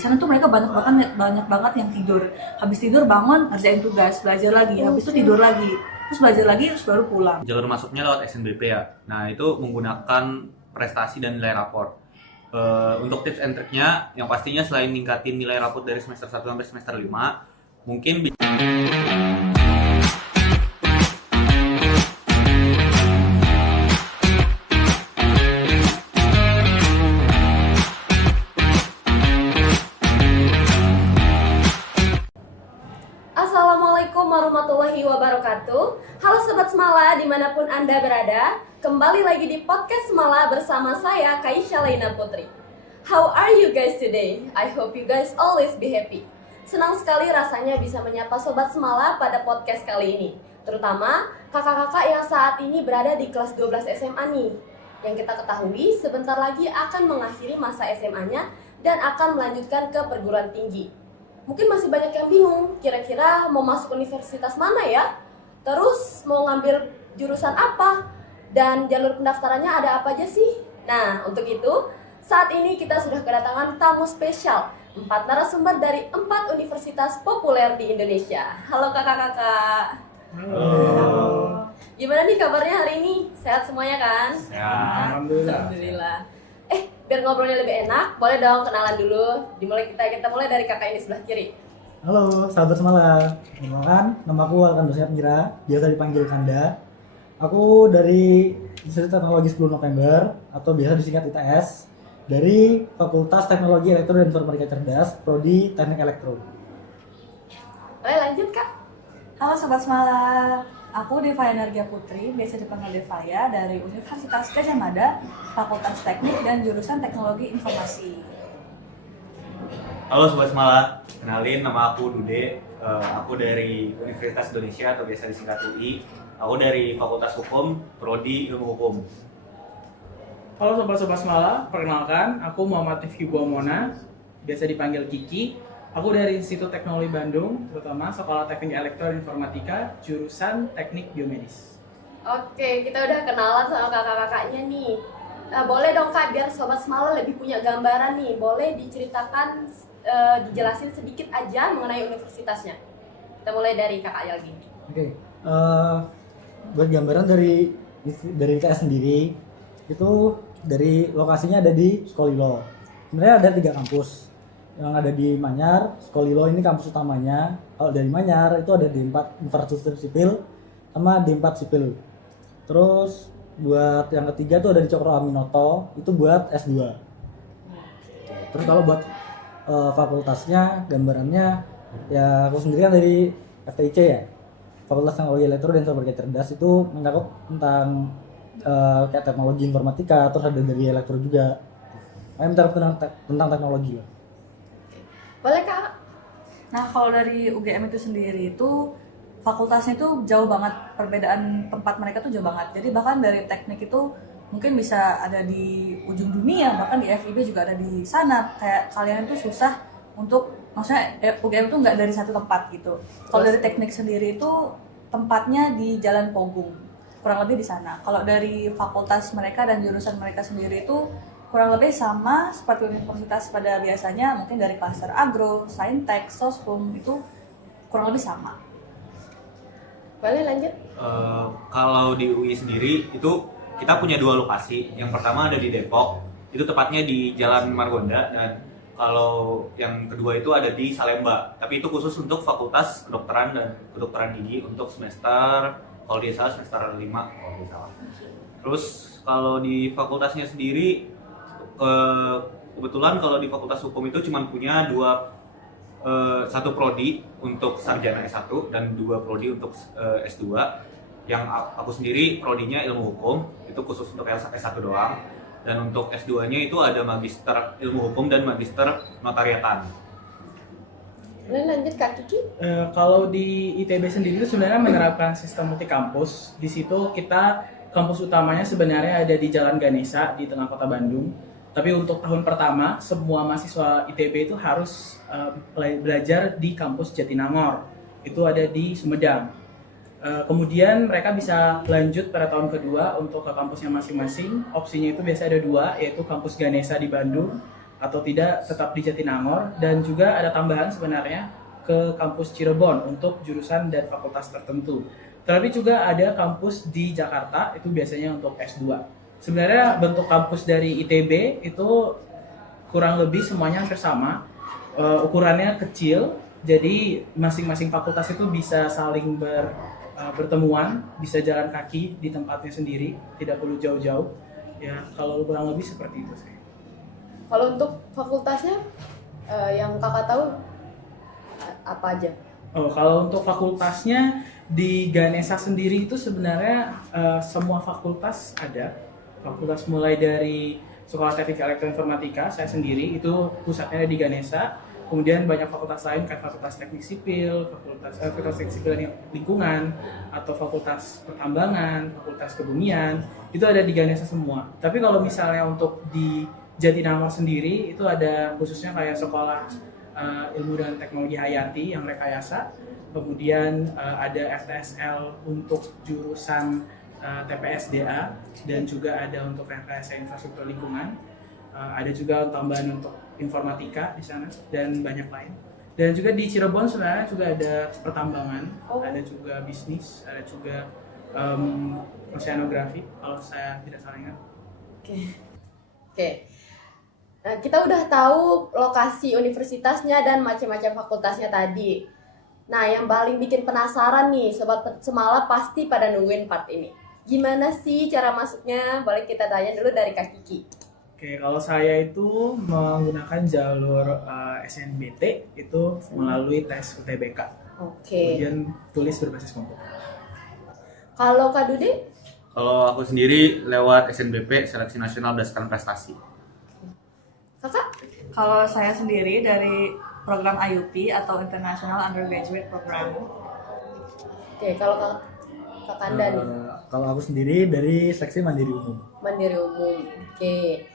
Sana tuh mereka banyak banget yang tidur. Habis tidur bangun ngerjain tugas, belajar lagi, habis itu tidur lagi, terus belajar lagi, terus baru pulang. Jalur masuknya lewat SNBP ya. Nah itu menggunakan prestasi dan nilai rapor. Untuk tips and triknya, yang pastinya selain ningkatin nilai rapor dari semester 1 sampai semester 5, mungkin Assalamualaikum warahmatullahi wabarakatuh. Halo Sobat Semala dimanapun Anda berada. Kembali lagi di podcast Semala bersama saya Kaisha Laina Putri. How are you guys today? I hope you guys always be happy. Senang sekali rasanya bisa menyapa Sobat Semala pada podcast kali ini, terutama kakak-kakak yang saat ini berada di kelas 12 SMA nih. Yang kita ketahui sebentar lagi akan mengakhiri masa SMA-nya dan akan melanjutkan ke perguruan tinggi. Mungkin masih banyak yang bingung, kira-kira mau masuk universitas mana ya? Terus mau ngambil jurusan apa? Dan jalur pendaftarannya ada apa aja sih? Nah, untuk itu, saat ini kita sudah kedatangan tamu spesial, 4 narasumber dari 4 universitas populer di Indonesia. Halo kakak-kakak. Halo. Gimana nih kabarnya hari ini? Sehat semuanya kan? Ya. Alhamdulillah. Biar ngobrolnya lebih enak, boleh dong kenalan dulu. Kita mulai dari kakak ini sebelah kiri. Halo, sahabat Semala. Perkenalkan, nama aku Alkan Mira, biasa dipanggil Kanda. Aku dari Institut Teknologi 10 November atau biasa disingkat ITS, dari Fakultas Teknologi Elektro dan Informatika Cerdas, Prodi Teknik Elektro. Boleh lanjut kak? Halo Sobat Semala, aku Devaya Nargia Putri, biasa dipanggil Devaya, dari Universitas Gadjah Mada, Fakultas Teknik dan jurusan Teknologi Informasi. Halo Sobat Semala, kenalin nama aku Dude. Aku dari Universitas Indonesia atau biasa disingkat UI. Aku dari Fakultas Hukum, Prodi Ilmu Hukum. Halo Sobat-Sobat Semala, perkenalkan aku Muhammad Rifki Buamona, biasa dipanggil Kiki. Aku dari Institut Teknologi Bandung, terutama Sekolah Teknik Elektro dan Informatika, jurusan Teknik Biomedis. Oke, kita udah kenalan sama kakak-kakaknya nih. Boleh dong kak, biar Sobat Semala lebih punya gambaran nih. Boleh diceritakan, dijelasin sedikit aja mengenai universitasnya. Kita mulai dari kakak Yalgi. Oke, buat gambaran dari ITS sendiri, itu dari lokasinya ada di Skolilo. Sebenarnya ada 3 kampus. Yang ada di Manyar, Skolilo ini kampus utamanya. Kalau dari Manyar itu ada D4 Infrastruktur Sipil sama D4 Sipil. Terus buat yang ketiga tuh ada di Cokro Aminoto, itu buat S2. Terus kalau buat fakultasnya, gambarannya ya aku sendiri kan dari FTIC ya, Fakultas Teknologi Elektro dan Informatika Cerdas, itu mencakup tentang kayak teknologi informatika, terus ada dari elektro juga. Tentang teknologi lah. Boleh kak? Nah, kalau dari UGM itu sendiri itu fakultasnya itu jauh banget, perbedaan tempat mereka tuh jauh banget. Jadi bahkan dari teknik itu mungkin bisa ada di ujung dunia, bahkan di FIB juga ada di sana. Kayak kalian itu susah untuk, maksudnya UGM itu nggak dari satu tempat gitu. Kalau dari teknik sendiri itu tempatnya di Jalan Pogung, kurang lebih di sana. Kalau dari fakultas mereka dan jurusan mereka sendiri itu kurang lebih sama seperti universitas pada biasanya, mungkin dari klaster agro, saintek, soshum itu kurang lebih sama. Boleh lanjut? Kalau di UI sendiri itu kita punya 2 lokasi. Yang pertama ada di Depok, itu tepatnya di Jalan Margonda, dan kalau yang kedua itu ada di Salemba. Tapi itu khusus untuk Fakultas Kedokteran dan Kedokteran Gigi untuk semester, kalau dia salah semester 5 kalau dia salah. Terus kalau di fakultasnya sendiri, kebetulan kalau di Fakultas Hukum itu cuma punya 1 prodi untuk sarjana S1 dan 2 prodi untuk S2. Yang aku sendiri prodinya ilmu hukum, itu khusus untuk S1 doang. Dan untuk S2-nya itu ada magister ilmu hukum dan magister notariatan. Boleh lanjut kak Kiki? Kalau di ITB sendiri itu sebenarnya menerapkan sistem multi kampus. Di situ kita kampus utamanya sebenarnya ada di Jalan Ganesha di tengah kota Bandung. Tapi untuk tahun pertama, semua mahasiswa ITB itu harus belajar di kampus Jatinangor. Itu ada di Sumedang. Kemudian mereka bisa lanjut pada tahun kedua untuk ke kampusnya masing-masing. Opsinya itu biasa ada 2, yaitu kampus Ganesha di Bandung atau tidak tetap di Jatinangor, dan juga ada tambahan sebenarnya ke kampus Cirebon untuk jurusan dan fakultas tertentu. Terlebih juga ada kampus di Jakarta, itu biasanya untuk S2. Sebenarnya bentuk kampus dari ITB itu kurang lebih semuanya hampir sama. Ukurannya kecil, jadi masing-masing fakultas itu bisa saling bertemuan, bisa jalan kaki di tempatnya sendiri, tidak perlu jauh-jauh. Ya, kalau kurang lebih seperti itu sih. Kalau untuk fakultasnya yang kakak tahu apa aja? Kalau untuk fakultasnya di Ganesha sendiri itu sebenarnya semua fakultas ada. Fakultas mulai dari Sekolah Teknik Elektroinformatika, saya sendiri itu pusatnya di Ganesha. Kemudian banyak fakultas lain kayak Fakultas Teknik Sipil, Fakultas Teknik Sipil dan Lingkungan, atau Fakultas Pertambangan, Fakultas Kebumian, itu ada di Ganesha semua. Tapi kalau misalnya untuk di Jatinangor sendiri itu ada khususnya kayak Sekolah Ilmu dan Teknologi Hayati yang rekayasa, kemudian ada FTSL untuk jurusan TPSDA, dan juga ada untuk rekayasa infrastruktur lingkungan. Ada juga tambahan untuk informatika di sana dan banyak lain. Dan juga di Cirebon sebenarnya juga ada pertambangan, ada juga bisnis, ada juga oceanografi kalau saya tidak salah ingat. Oke. Nah, kita udah tahu lokasi universitasnya dan macam-macam fakultasnya tadi. Nah, yang paling bikin penasaran nih, Sobat Semala pasti pada nungguin part ini. Gimana sih cara masuknya? Boleh kita tanya dulu dari Kak Kiki. Oke, kalau saya itu menggunakan jalur SNBT itu melalui tes UTBK. Oke. Kemudian tulis berbasis komputer. Kalau Kak Dude? Kalau aku sendiri lewat SNBP, Seleksi Nasional Berdasarkan Prestasi. Kakak? Kalau saya sendiri dari program IUP atau International Undergraduate Program. Oke, kalau Kak Kanda nih? Kalau aku sendiri dari Seleksi Mandiri Umum. Mandiri Umum. Oke.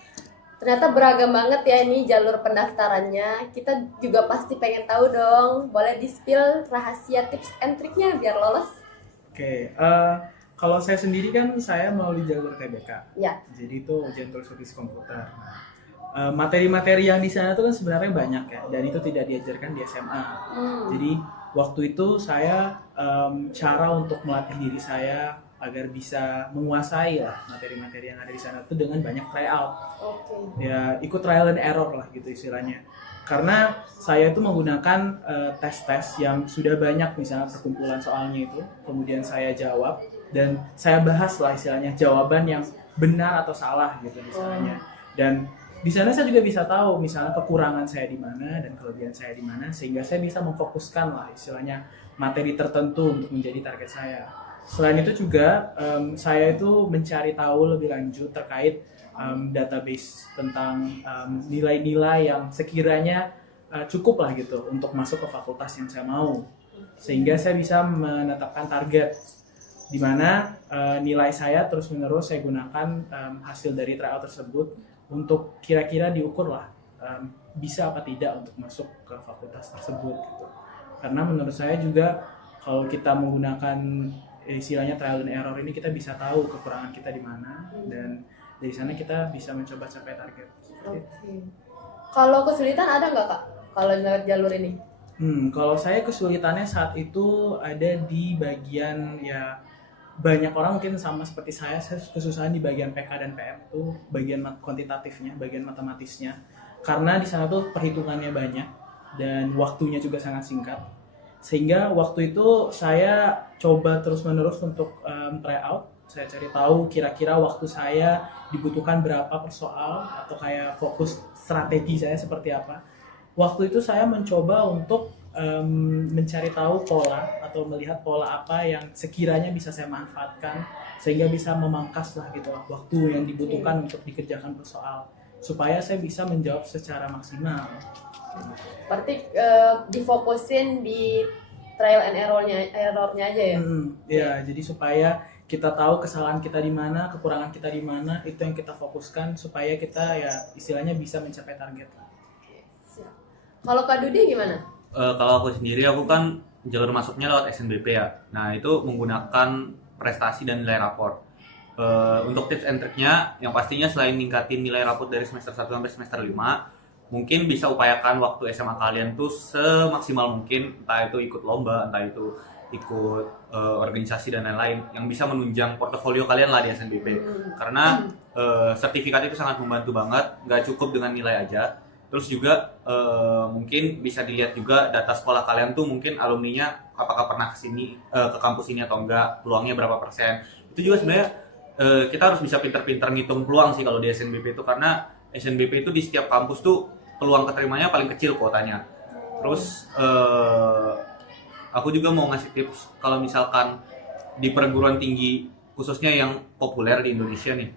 Ternyata beragam banget ya ini jalur pendaftarannya. Kita juga pasti pengen tahu dong. Boleh di-spill rahasia tips and triknya biar lolos? Oke, kalau saya sendiri kan saya melalui jalur TBK. Ya. Jadi itu ujian tulis berbasis komputer. Materi-materi yang di sana tuh kan sebenarnya banyak ya, dan itu tidak diajarkan di SMA. Jadi waktu itu saya cara untuk melatih diri saya agar bisa menguasai lah materi-materi yang ada di sana itu dengan banyak tryout. Ya ikut trial and error lah gitu istilahnya. Karena saya itu menggunakan tes-tes yang sudah banyak, misalnya perkumpulan soalnya itu, kemudian saya jawab dan saya bahas lah istilahnya jawaban yang benar atau salah gitu istilahnya. Dan di sana saya juga bisa tahu misalnya kekurangan saya di mana dan kelebihan saya di mana, sehingga saya bisa memfokuskan lah istilahnya materi tertentu untuk menjadi target saya. Selain itu juga saya itu mencari tahu lebih lanjut terkait database tentang nilai-nilai yang sekiranya cukup lah gitu untuk masuk ke fakultas yang saya mau, sehingga saya bisa menetapkan target di mana nilai saya terus-menerus saya gunakan hasil dari trial tersebut untuk kira-kira diukur lah bisa apa tidak untuk masuk ke fakultas tersebut gitu. Karena menurut saya juga kalau kita menggunakan istilahnya trial and error ini, kita bisa tahu kekurangan kita di mana dan dari sana kita bisa mencoba capai target. Oke. Kalau kesulitan ada nggak Kak kalau lewat jalur ini? Kalau saya kesulitannya saat itu ada di bagian, ya banyak orang mungkin sama seperti saya kesusahan di bagian PK dan PM itu bagian kuantitatifnya, bagian matematisnya. Karena di sana tuh perhitungannya banyak dan waktunya juga sangat singkat. Sehingga waktu itu saya coba terus-menerus untuk try out. Saya cari tahu kira-kira waktu saya dibutuhkan berapa per soal, atau kayak fokus strategi saya seperti apa. Waktu itu saya mencoba untuk mencari tahu pola atau melihat pola apa yang sekiranya bisa saya manfaatkan sehingga bisa memangkas lah gitu waktu yang dibutuhkan untuk dikerjakan per soal, supaya saya bisa menjawab secara maksimal. Berarti difokusin di trial and errornya aja ya? Ya, jadi supaya kita tahu kesalahan kita di mana, kekurangan kita di mana, itu yang kita fokuskan supaya kita ya istilahnya bisa mencapai target. Kalau Kak Dudi gimana? Kalau aku sendiri, aku kan jalur masuknya lewat SNBP ya. Nah, itu menggunakan prestasi dan nilai rapor. Untuk tips and triknya, yang pastinya selain ningkatin nilai rapor dari semester 1 sampai semester 5, mungkin bisa upayakan waktu SMA kalian tuh semaksimal mungkin, entah itu ikut lomba, entah itu ikut organisasi dan lain-lain yang bisa menunjang portofolio kalian lah di SNBP. Karena sertifikat itu sangat membantu banget, nggak cukup dengan nilai aja. Terus juga mungkin bisa dilihat juga data sekolah kalian tuh mungkin alumninya apakah pernah kesini ke kampus ini atau enggak, peluangnya berapa persen. Itu juga sebenarnya kita harus bisa pintar-pintar ngitung peluang sih kalau di SNBP itu, karena SNBP itu di setiap kampus tuh peluang keterimanya paling kecil kuotanya. Terus aku juga mau ngasih tips kalau misalkan di perguruan tinggi khususnya yang populer di Indonesia nih,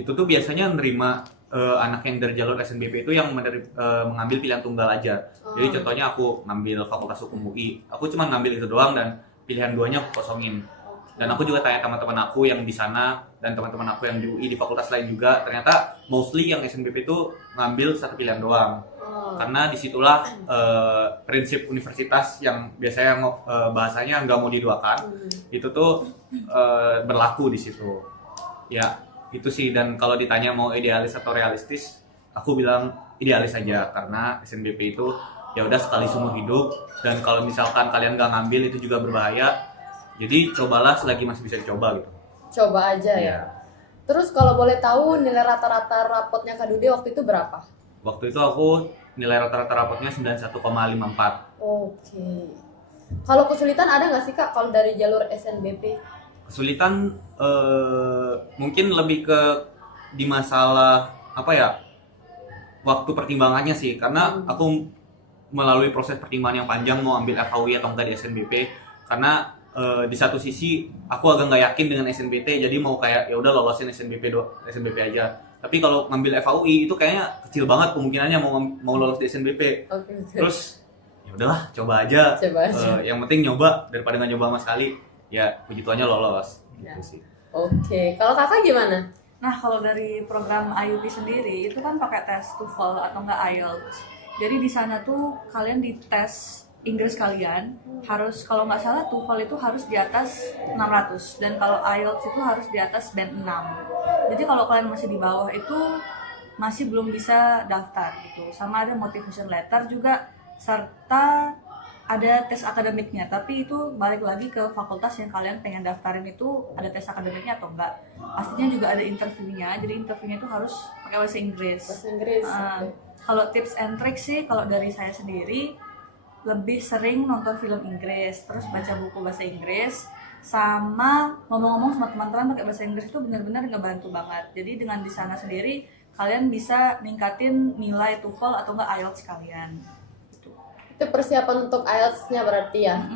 itu tuh biasanya nerima anak yang dari jalur SNBP itu yang mengambil pilihan tunggal aja. Jadi contohnya aku ngambil Fakultas Hukum UI, aku cuma ngambil itu doang dan pilihan duanya aku kosongin. Dan aku juga tanya teman-teman aku yang di sana dan teman-teman aku yang di UI di fakultas lain juga, ternyata mostly yang SNBP itu ngambil satu pilihan doang. Karena disitulah prinsip universitas yang biasanya bahasanya nggak mau diduakan, itu tuh berlaku di situ. Ya itu sih. Dan kalau ditanya mau idealis atau realistis, aku bilang idealis aja, karena SNBP itu ya udah sekali seumur hidup, dan kalau misalkan kalian nggak ngambil itu juga berbahaya. Jadi cobalah selagi masih bisa dicoba gitu. Coba aja ya. Terus kalau boleh tahu nilai rata-rata rapotnya Kak Dude waktu itu berapa? Waktu itu aku nilai rata-rata rapotnya 91,54. Oke. Kalau kesulitan ada nggak sih Kak kalau dari jalur SNBP? Kesulitan mungkin lebih ke di masalah apa ya, waktu pertimbangannya sih, karena aku melalui proses pertimbangan yang panjang mau ambil FHUI atau enggak di SNBP, karena di satu sisi aku agak nggak yakin dengan SNBT, jadi mau kayak ya udah lolosin SNBP aja. Tapi kalau ngambil FHUI itu kayaknya kecil banget kemungkinannya mau lolos di SNBP. Terus ya udahlah coba aja. Yang penting nyoba daripada nggak nyoba sama sekali. Ya puji Tuhannya lolos. Ya. Gitu sih. Oke. Kalau Kakak gimana? Nah, kalau dari program IUP sendiri itu kan pakai tes TOEFL atau enggak IELTS. Jadi di sana tuh kalian dites Inggris kalian harus, kalau nggak salah TOEFL itu harus di atas 600 dan kalau IELTS itu harus di atas band 6. Jadi kalau kalian masih di bawah itu masih belum bisa daftar gitu. Sama ada motivation letter juga, serta ada tes akademiknya, tapi itu balik lagi ke fakultas yang kalian pengen daftarin itu ada tes akademiknya atau enggak. Pastinya juga ada interviewnya, jadi interviewnya itu harus pakai bahasa Inggris. Bahasa Inggris. Kalau tips and tricks sih, kalau dari saya sendiri lebih sering nonton film Inggris, terus baca buku bahasa Inggris, sama ngomong-ngomong sama teman-teman pakai bahasa Inggris itu benar-benar ngebantu banget. Jadi dengan di sana sendiri kalian bisa ningkatin nilai TOEFL atau enggak IELTS kalian. Itu persiapan untuk IELTS-nya berarti ya.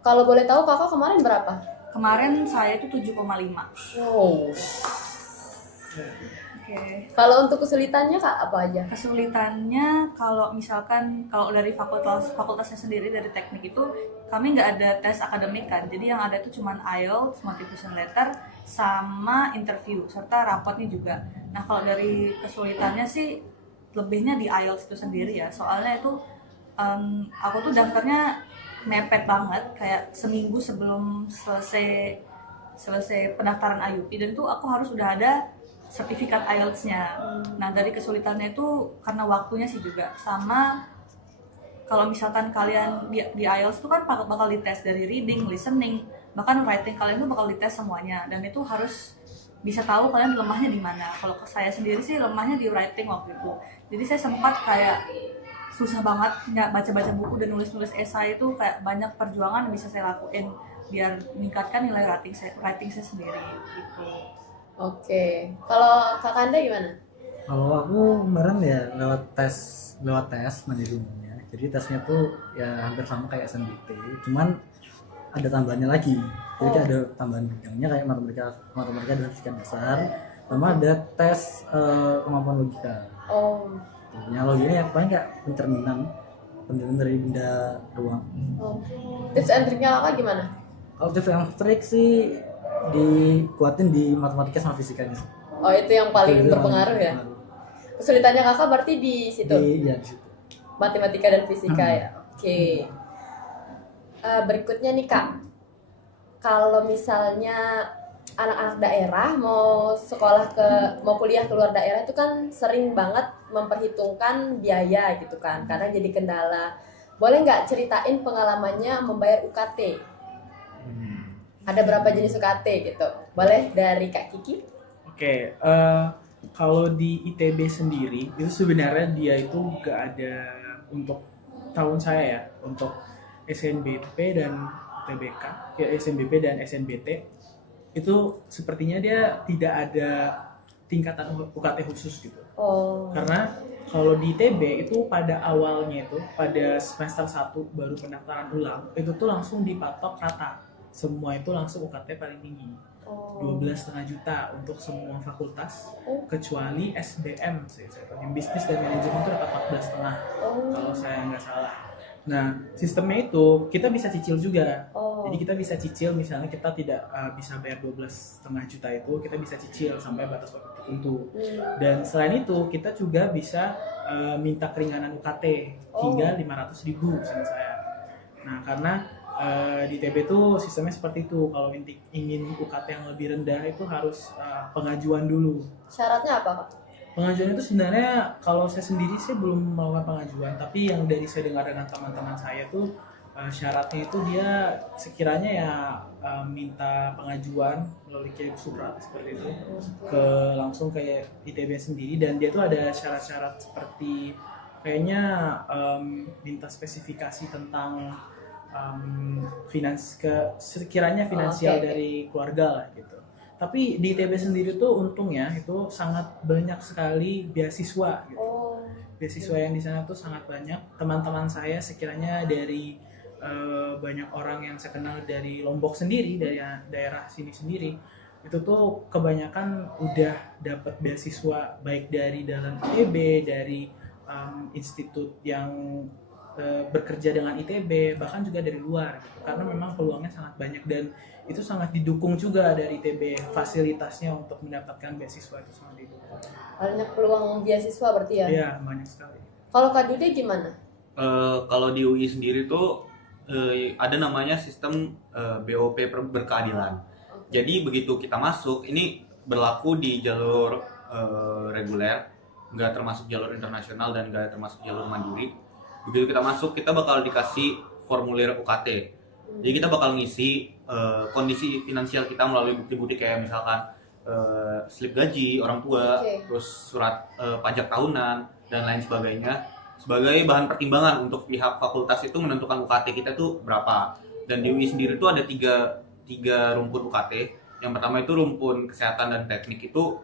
Kalau boleh tahu Kakak kemarin berapa? Kemarin saya itu 7,5. Wow. Oke. Kalau untuk kesulitannya Kak apa aja? Kesulitannya kalau misalkan kalau dari fakultasnya sendiri dari teknik itu kami nggak ada tes akademik kan, jadi yang ada itu cuma IELTS, motivation letter, sama interview serta rapotnya juga. Nah kalau dari kesulitannya sih lebihnya di IELTS itu sendiri ya, soalnya itu aku tuh daftarnya mepet banget, kayak seminggu sebelum selesai pendaftaran IUP, dan itu aku harus udah ada sertifikat IELTS-nya. Nah dari kesulitannya itu karena waktunya sih juga, sama kalau misalkan kalian di IELTS itu kan bakal dites dari reading, listening, bahkan writing kalian tuh bakal dites semuanya, dan itu harus bisa tahu kalian lemahnya di mana. Kalau saya sendiri sih lemahnya di writing waktu itu, jadi saya sempat kayak susah banget nggak baca-baca buku dan nulis-nulis esai, itu kayak banyak perjuangan yang bisa saya lakuin biar meningkatkan nilai writing saya sendiri gitu. Oke. Kalau Kak Anda gimana? Kalau aku kemarin ya lewat tes mandiri umumnya. Jadi tesnya tuh ya hampir sama kayak SNBT, cuman ada tambahannya lagi. Jadi ada tambahan bidangnya kayak matematika dan fisika dasar, sama ada tes kemampuan logika. Yang logikanya yang paling kayak pencerminan dari benda ruang. Tips and triknya Kakak gimana? Kalau tips and trik sih dikuatin di matematika sama fisikanya. Itu yang paling berpengaruh ya. Kesulitannya Kakak berarti di situ. Di situ. Matematika dan fisika ya. Oke. Berikutnya nih Kak. Kalau misalnya anak-anak daerah mau kuliah keluar daerah itu kan sering banget memperhitungkan biaya gitu kan, karena jadi kendala. Boleh nggak ceritain pengalamannya membayar UKT? Ada berapa jenis UKT gitu? Boleh dari Kak Kiki? Oke, kalau di ITB sendiri itu sebenarnya dia itu nggak ada untuk tahun saya ya, untuk SNBP dan UTBK, ya SNBP dan SNBT itu sepertinya dia tidak ada tingkatan UKT khusus gitu. Oh. Karena kalau di ITB itu pada awalnya itu pada semester 1 baru pendaftaran ulang itu tuh langsung dipatok rata. Semua itu langsung UKT paling tinggi. Oh. 12,5 juta untuk semua fakultas Oh. kecuali SBM yang bisnis dan manajemen itu dapat 14,5 Oh. kalau saya nggak salah. Nah, sistemnya itu kita bisa cicil juga. Oh. Jadi kita bisa cicil, misalnya kita tidak bisa bayar 12,5 juta itu, kita bisa cicil sampai batas waktu tertentu. Dan selain itu, kita juga bisa minta keringanan UKT hingga 500.000 sama saya. Nah, karena di TB itu sistemnya seperti itu. Kalau ingin UKT yang lebih rendah itu harus pengajuan dulu. Syaratnya apa, Kak? Pengajuan itu sebenarnya kalau saya sendiri sih belum melakukan pengajuan, tapi yang dari saya dengar dengan teman-teman saya tuh syaratnya itu dia sekiranya ya minta pengajuan melalui kirim surat seperti itu ke langsung ke ITB sendiri, dan dia tuh ada syarat-syarat seperti kayaknya minta spesifikasi tentang sekiranya finansial dari keluarga lah gitu. Tapi di ITB sendiri tuh untungnya itu sangat banyak sekali beasiswa gitu. Oh. Beasiswa yang di sana tuh sangat banyak. Teman-teman saya sekiranya dari banyak orang yang saya kenal dari Lombok sendiri, dari daerah sini sendiri, itu tuh kebanyakan udah dapat beasiswa baik dari dalam ITB, dari institut yang bekerja dengan ITB, bahkan juga dari luar gitu. Karena memang peluangnya sangat banyak dan itu sangat didukung juga dari ITB, fasilitasnya untuk mendapatkan beasiswa itu sangat didukung. Banyak peluang beasiswa berarti ya? Iya, banyak sekali. Kalau Kak Dude gimana? Kalau di UI sendiri tuh ada namanya sistem BOP berkeadilan. Jadi begitu kita masuk, ini berlaku di jalur reguler, nggak termasuk jalur internasional dan nggak termasuk jalur mandiri. Begitu kita masuk, kita bakal dikasih formulir UKT. Jadi kita bakal ngisi kondisi finansial kita melalui bukti-bukti kayak misalkan slip gaji orang tua, terus surat pajak tahunan dan lain sebagainya, sebagai bahan pertimbangan untuk pihak fakultas itu menentukan UKT kita tuh berapa. Dan di UI sendiri tuh ada tiga rumpun UKT. Yang pertama itu rumpun kesehatan dan teknik, itu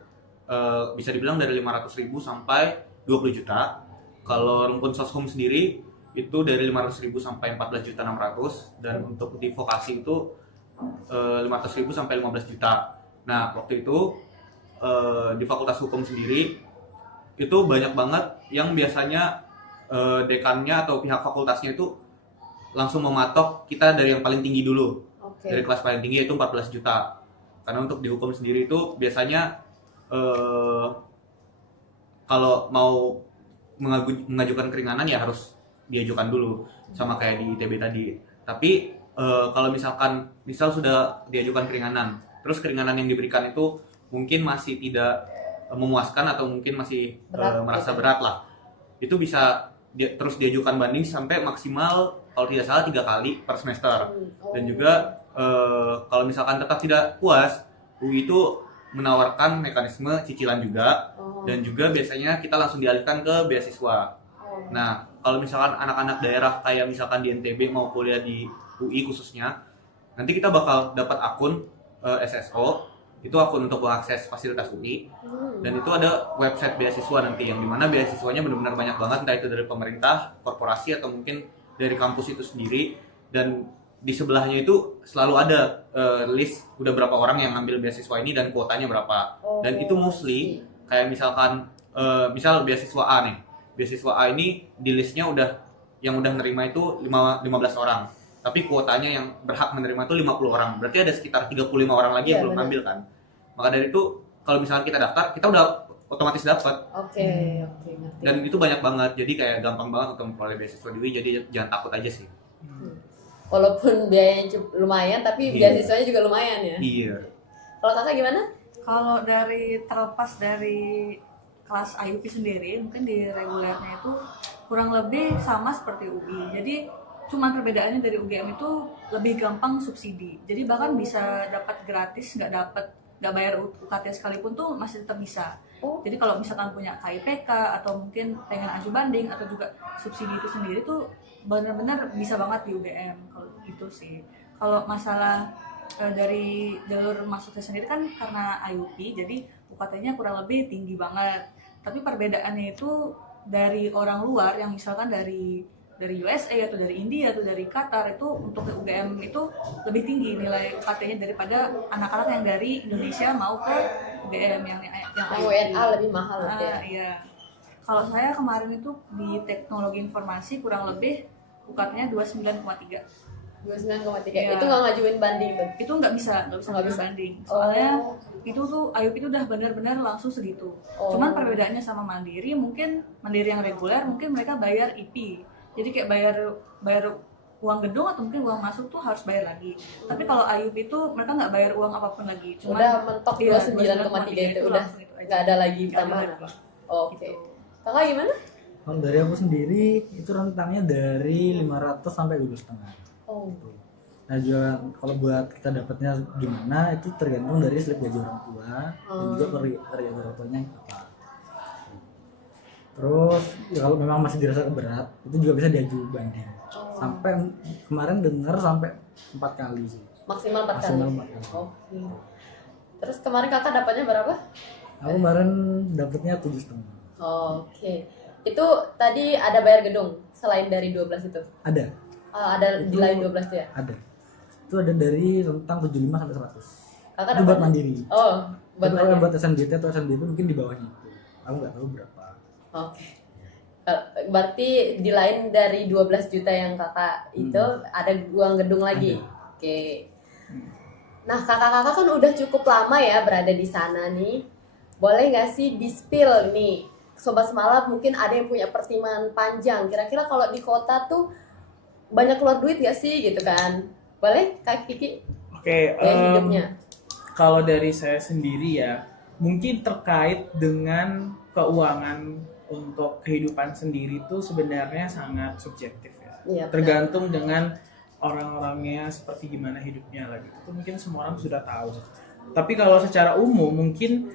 bisa dibilang dari 500.000 sampai 20 juta. Kalau rumpun soshum sendiri itu dari 500.000 sampai 14.600.000, dan untuk di vokasi itu 500.000 sampai 15 juta. Nah, waktu itu di Fakultas Hukum sendiri itu banyak banget yang biasanya dekannya atau pihak fakultasnya itu langsung mematok kita dari yang paling tinggi dulu. Dari kelas paling tinggi yaitu 14 juta. Karena untuk di hukum sendiri itu biasanya kalau mau mengajukan keringanan ya harus diajukan dulu, sama kayak di ITB tadi. Tapi kalau misal sudah diajukan keringanan, terus keringanan yang diberikan itu mungkin masih tidak memuaskan atau mungkin masih merasa berat lah, itu bisa terus diajukan banding sampai maksimal kalau tidak salah 3 kali per semester. Dan juga kalau misalkan tetap tidak puas, UI itu menawarkan mekanisme cicilan juga, dan juga biasanya kita langsung dialihkan ke beasiswa. Nah, kalau misalkan anak-anak daerah kayak misalkan di NTB mau kuliah di UI khususnya, nanti kita bakal dapat akun SSO, itu akun untuk mengakses fasilitas UI, dan itu ada website beasiswa nanti, yang dimana beasiswanya benar-benar banyak banget, entah itu dari pemerintah, korporasi, atau mungkin dari kampus itu sendiri. Dan di sebelahnya itu selalu ada list udah berapa orang yang ngambil beasiswa ini dan kuotanya berapa. Dan itu mostly kayak misalkan misal beasiswa A nih, beasiswa A ini di listnya yang udah nerima itu 15 orang, tapi kuotanya yang berhak menerima itu 50 orang. Berarti ada sekitar 35 orang lagi yang belum ngambil kan. Maka dari itu kalau misalkan kita daftar, kita udah otomatis dapat. Ngerti. Dan itu banyak banget, jadi kayak gampang banget untuk memperoleh beasiswa di UI, jadi jangan takut aja sih. Walaupun biayanya lumayan, tapi beasiswanya juga lumayan ya. Iya. Kalau kakak gimana? Kalau dari terlepas dari kelas IUP sendiri, mungkin di regulernya itu kurang lebih sama seperti UI. Jadi cuman perbedaannya dari UGM itu lebih gampang subsidi. Jadi bahkan bisa dapat gratis, nggak bayar UKT sekalipun tuh masih tetap bisa. Oh. Jadi kalau misalkan punya KIPK atau mungkin pengen aju banding atau juga subsidi itu sendiri tuh benar-benar bisa banget di UGM kalau gitu sih. Kalau masalah dari jalur masuknya sendiri kan karena IUP, jadi UKT-nya kurang lebih tinggi banget. Tapi perbedaannya itu dari orang luar yang misalkan dari USA atau dari India atau dari Qatar itu untuk UGM itu lebih tinggi nilai UKT-nya daripada anak-anak yang dari Indonesia mau ke UGM yang UNA lebih mahal ya. Iya. Kalau saya kemarin itu di teknologi informasi kurang lebih UKT-nya 29,3. 29,3. Iya. Itu nggak ngajuin banding tuh. Itu nggak bisa Nggak ngajuin bisa. banding. Soalnya Oh. itu tuh IUP itu udah benar-benar langsung segitu. Oh. Cuman perbedaannya sama Mandiri, mungkin Mandiri yang reguler mungkin mereka bayar IP. Jadi kayak bayar uang gedung atau mungkin uang masuk tuh harus bayar lagi. Tapi kalau IUP itu mereka nggak bayar uang apapun lagi. Cuman Udah mentok iya, 29,3 itu udah langsung itu aja. nggak ada lagi Nggak ada tambahan. lagi. Oke. Gitu. Kakak gimana? Kalau dari aku sendiri itu rentangnya dari 500 sampai 12,5. Oh. Nah juga kalau buat kita dapatnya gimana itu tergantung dari slip gaji orang tua dan juga kerja orang tuanya apa. Terus ya kalau memang masih dirasa berat itu juga bisa diaju banding. Sampai kemarin dengar sampai 4 kali sih. Maksimal 4 kali. Maksimal 4 kali. Oke. Terus kemarin kakak dapatnya berapa? Aku kemarin dapatnya 7,5. Oke. Itu tadi ada bayar gedung selain dari 12 itu. Ada, Ada di Itu- lain 12 tuh ya. ada. Itu ada dari rentang 75 sampai 100. Kakak Itu buat dapatnya? mandiri. Oh, buat Tapi kalau mandiri. buat SNBT atau SNBP mungkin di bawahnya itu. Aku nggak tahu berapa. Oke. Berarti di lain dari 12 juta yang kakak itu ada uang gedung lagi. Ada. Oke. Nah, kakak-kakak kan udah cukup lama ya berada di sana nih. Boleh nggak sih di-spill nih, Sobat Semalam mungkin ada yang punya pertimbangan panjang. Kira-kira kalau di kota tuh banyak keluar duit nggak sih gitu kan? Boleh, Kak Kiki? Oke, Gaya hidupnya. kalau dari saya sendiri ya, mungkin terkait dengan keuangan untuk kehidupan sendiri itu sebenarnya sangat subjektif ya. Iya, benar. Tergantung dengan orang-orangnya seperti gimana hidupnya lah gitu. Itu mungkin semua orang sudah tahu. Tapi kalau secara umum mungkin